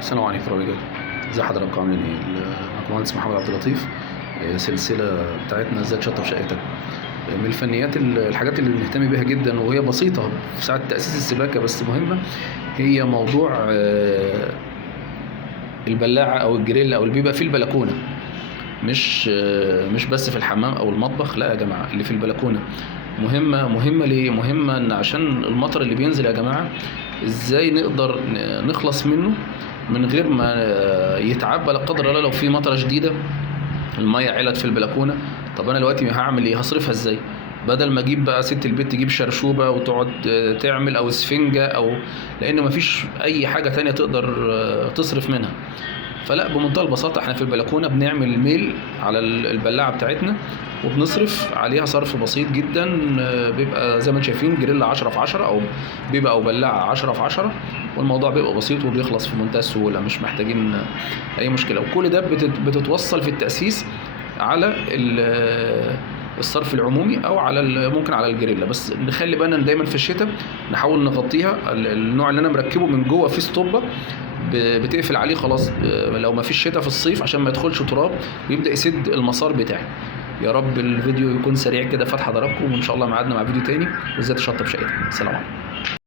السلام عليكم ورحمة الله وبركاته. ازي حضراتكم عاملين ايه؟ معاكم المهندس محمد عبد اللطيف. سلسلة بتاعتنا ازاي تشطب شقتك. من الفنيات الحاجات اللي بنهتم بيها جدا وهي بسيطة في ساعة تأسيس السباكة بس مهمة، هي موضوع البلاعة أو الجريل أو اللي بيبقى في البلكونة. مش بس في الحمام أو المطبخ، لا يا جماعة، اللي في البلكونة مهمة ليه؟ مهمة إن عشان المطر اللي بينزل يا جماعة ازاي نقدر نخلص منه من غير ما يتعبى لا قدر الله. لو في مطره شديده الميه علت في البلكونه، طب انا دلوقتي هعمل ايه؟ هصرفها ازاي؟ بدل ما اجيب بقى ست البيت تجيب شرشوبه وتقعد تعمل او اسفنجه او، لان مفيش اي حاجه تانية تقدر تصرف منها. فلا، بمنتهى البساطه احنا في البلكونه بنعمل ميل على البلاعه بتاعتنا وبنصرف عليها صرف بسيط جدا. بيبقى زي ما انتم شايفين جريل 10 في 10 او بيبقى او بلاعه 10 في 10، والموضوع بيبقى بسيط وبيخلص في منتهى السهوله، مش محتاجين اي مشكله. وكل ده بتتوصل في التاسيس على الصرف العمومي او على ممكن على الجريلا. بس نخلي بالنا دايما في الشتاء نحاول نغطيها. النوع اللي انا مركبه من جوه فيه اسطوبه بتقفل عليه خلاص لو ما فيش شتاء في الصيف عشان ما يدخلش تراب ويبدا يسد المسار بتاعي. يا رب الفيديو يكون سريع كده فات حضراتكم، وان شاء الله ميعادنا مع فيديو تاني وازاي تشطب شقتك. سلام عليكم.